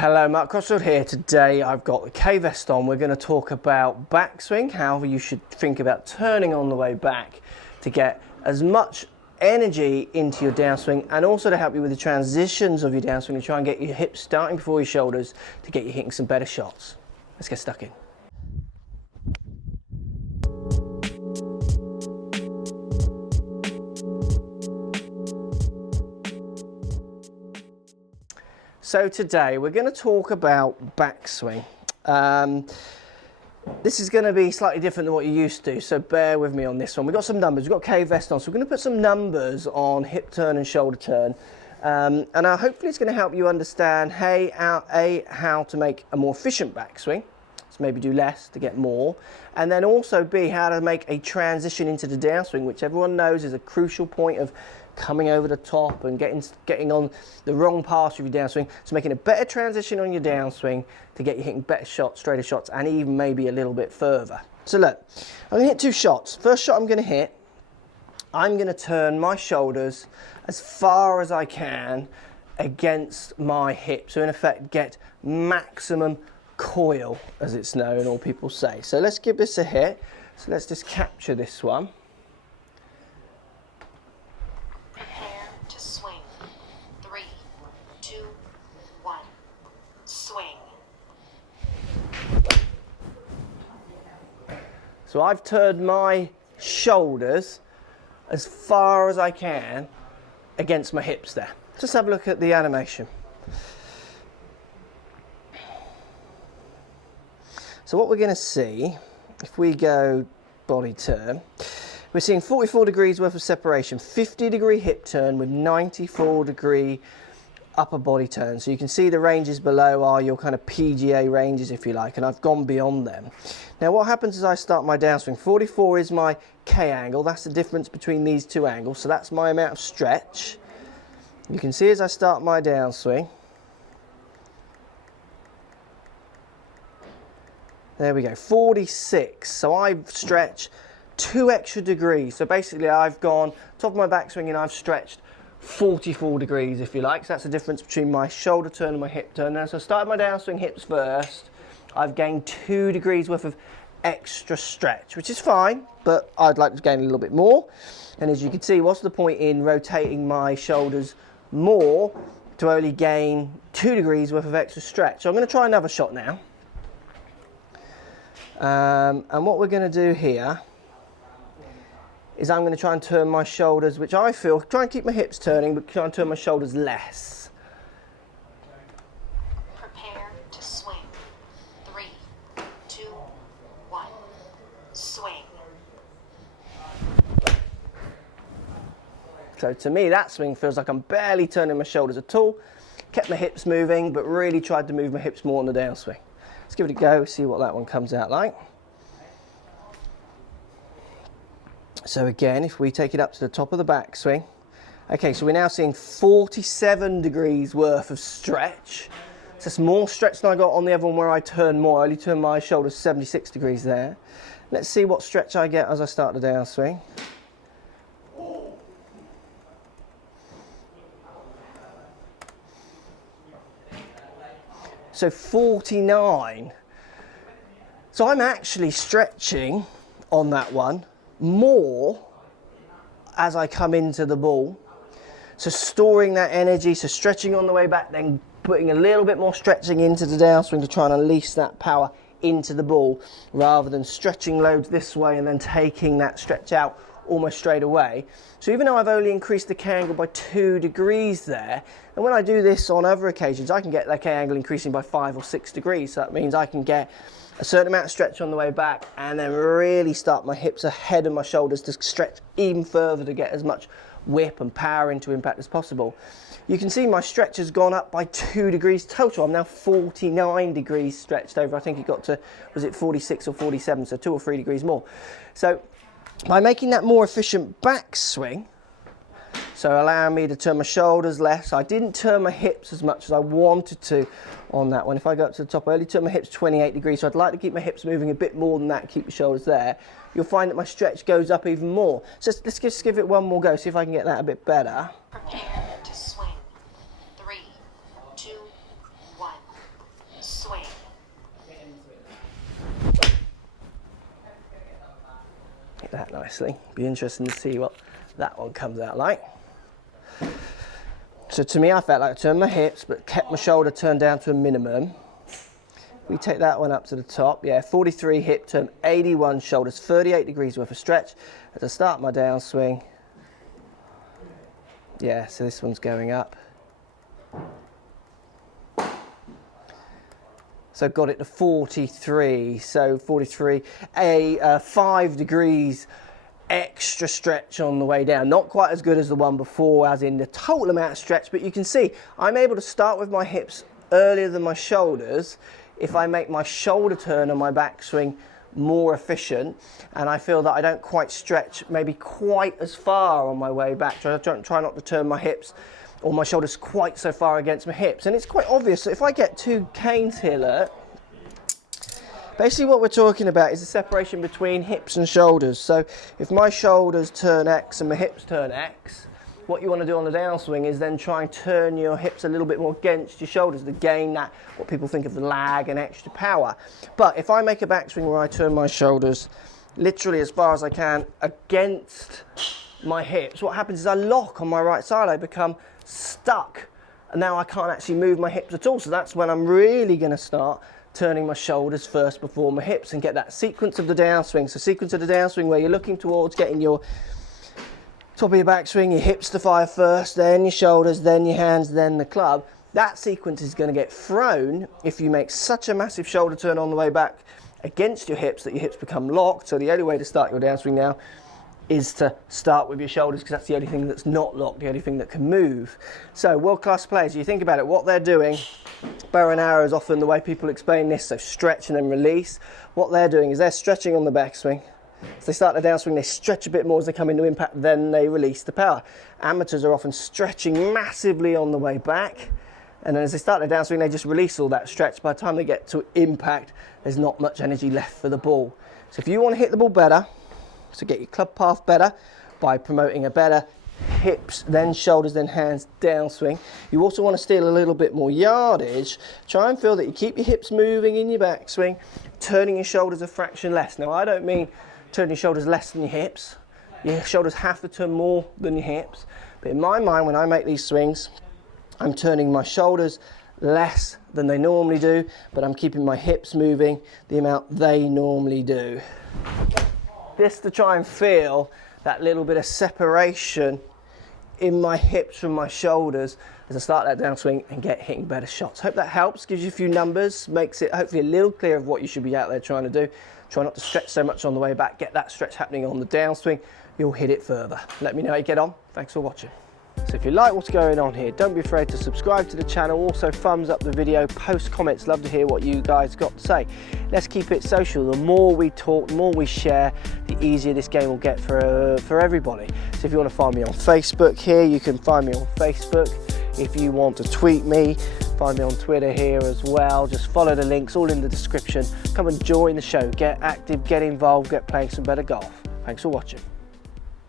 Hello, Mark Crossfield here. Today I've got the K-Vest on. We're going to talk about backswing, how you should think about turning on the way back to get as much energy into your downswing, and also to help you with the transitions of your downswing and try and get your hips starting before your shoulders to get you hitting some better shots. Let's get stuck in. So today we're going to talk about backswing. This is going to be slightly different than what you're used to, so bear with me on this one. We've got some numbers, we've got K-Vest on, so we're going to put some numbers on hip turn and shoulder turn. And hopefully it's going to help you understand, how to make a more efficient backswing, so maybe do less to get more, and then also B, how to make a transition into the downswing, which everyone knows is a crucial point of coming over the top and getting on the wrong path with your downswing. So making a better transition on your downswing to get you hitting better shots, straighter shots, and even maybe a little bit further. So look, I'm gonna hit two shots. First shot I'm gonna hit, I'm gonna turn my shoulders as far as I can against my hip. So in effect, get maximum coil, as it's known, or people say. So let's give this a hit. So let's just capture this one. So I've turned my shoulders as far as I can against my hips there. Just have a look at the animation. So what we're going to see, if we go body turn, we're seeing 44 degrees worth of separation, 50 degree hip turn with 94 degree upper body turn. So you can see the ranges below are your kind of PGA ranges, if you like, and I've gone beyond them. Now what happens is I start my downswing. 44 is my K angle, that's the difference between these two angles, so that's my amount of stretch. You can see as I start my downswing, there we go, 46. So I've stretched 2 extra degrees. So basically I've gone top of my backswing and I've stretched 44 degrees, if you like. So that's the difference between my shoulder turn and my hip turn. Now, so I started my downswing hips first. I've gained 2 degrees worth of extra stretch, which is fine, but I'd like to gain a little bit more. And as you can see, what's the point in rotating my shoulders more to only gain 2 degrees worth of extra stretch? So I'm going to try another shot now. And what we're going to do here is I'm going to try and turn my shoulders, which I feel, try and keep my hips turning, but try and turn my shoulders less. Prepare to swing. 3, 2, 1, swing. So to me, that swing feels like I'm barely turning my shoulders at all. Kept my hips moving, but really tried to move my hips more on the downswing. Let's give it a go, see what that one comes out like. So again, if we take it up to the top of the backswing, okay, so we're now seeing 47 degrees worth of stretch. So that's more stretch than I got on the other one where I turned more. I only turned my shoulders 76 degrees there. Let's see what stretch I get as I start the downswing. So 49. So I'm actually stretching on that one more as I come into the ball. So storing that energy, so stretching on the way back, then putting a little bit more stretching into the downswing to try and unleash that power into the ball, rather than stretching loads this way and then taking that stretch out almost straight away. So even though I've only increased the K angle by 2 degrees there, and when I do this on other occasions, I can get that K angle increasing by 5 or 6 degrees. So that means I can get a certain amount of stretch on the way back and then really start my hips ahead of my shoulders to stretch even further to get as much whip and power into impact as possible. You can see my stretch has gone up by 2 degrees total. I'm now 49 degrees stretched over. I think it got to, was it 46 or 47? So 2 or 3 degrees more. So by making that more efficient backswing, so allowing me to turn my shoulders less, I didn't turn my hips as much as I wanted to on that one. If I go up to the top, I only turn my hips 28 degrees, so I'd like to keep my hips moving a bit more than that, keep the shoulders there. You'll find that my stretch goes up even more. So let's just give it one more go, see if I can get that a bit better. Prepare to swing. 3, 2, 1, nicely. Be interesting to see what that one comes out like. So to me, I felt like I turned my hips, but kept my shoulder turned down to a minimum. We take that one up to the top. Yeah, 43 hip turn, 81 shoulders, 38 degrees worth of stretch. As I start my downswing, yeah, so this one's going up. So got it to 43, so 43, 5 degrees extra stretch on the way down. Not quite as good as the one before, as in the total amount of stretch, but you can see I'm able to start with my hips earlier than my shoulders if I make my shoulder turn on my backswing more efficient, and I feel that I don't quite stretch maybe quite as far on my way back. So I try not to turn my hips or my shoulders quite so far against my hips. And it's quite obvious that if I get two canes here, look, basically what we're talking about is the separation between hips and shoulders. So if my shoulders turn X and my hips turn X, what you want to do on the downswing is then try and turn your hips a little bit more against your shoulders to gain that, what people think of the lag and extra power. But if I make a backswing where I turn my shoulders literally as far as I can against my hips, what happens is I lock on my right side, I become stuck, and now I can't actually move my hips at all. So that's when I'm really going to start turning my shoulders first before my hips and get that sequence of the downswing. So sequence of the downswing where you're looking towards getting your top of your backswing, your hips to fire first, then your shoulders, then your hands, then the club. That sequence is going to get thrown if you make such a massive shoulder turn on the way back against your hips that your hips become locked. So the only way to start your downswing now is to start with your shoulders, because that's the only thing that's not locked, the only thing that can move. So world-class players, you think about it, what they're doing, bow and arrow is often the way people explain this, so stretch and then release. What they're doing is they're stretching on the backswing. As they start their downswing, they stretch a bit more as they come into impact, then they release the power. Amateurs are often stretching massively on the way back, and then as they start their downswing, they just release all that stretch. By the time they get to impact, there's not much energy left for the ball. So if you want to hit the ball better, so get your club path better by promoting a better hips, then shoulders, then hands downswing. You also want to steal a little bit more yardage. Try and feel that you keep your hips moving in your backswing, turning your shoulders a fraction less. Now, I don't mean turning your shoulders less than your hips. Your shoulders have to turn more than your hips. But in my mind, when I make these swings, I'm turning my shoulders less than they normally do, but I'm keeping my hips moving the amount they normally do. This to try and feel that little bit of separation in my hips from my shoulders as I start that downswing and get hitting better shots. Hope that helps, gives you a few numbers, makes it hopefully a little clear of what you should be out there trying to do. Try not to stretch so much on the way back, get that stretch happening on the downswing, you'll hit it further. Let me know how you get on. Thanks for watching. So if you like what's going on here, don't be afraid to subscribe to the channel. Also thumbs up the video, post comments, love to hear what you guys got to say. Let's keep it social. The more we talk, the more we share, the easier this game will get for everybody. So if you want to find me on Facebook here, you can find me on Facebook. If you want to tweet me, find me on Twitter here as well. Just follow the links, all in the description. Come and join the show, get active, get involved, get playing some better golf. Thanks for watching.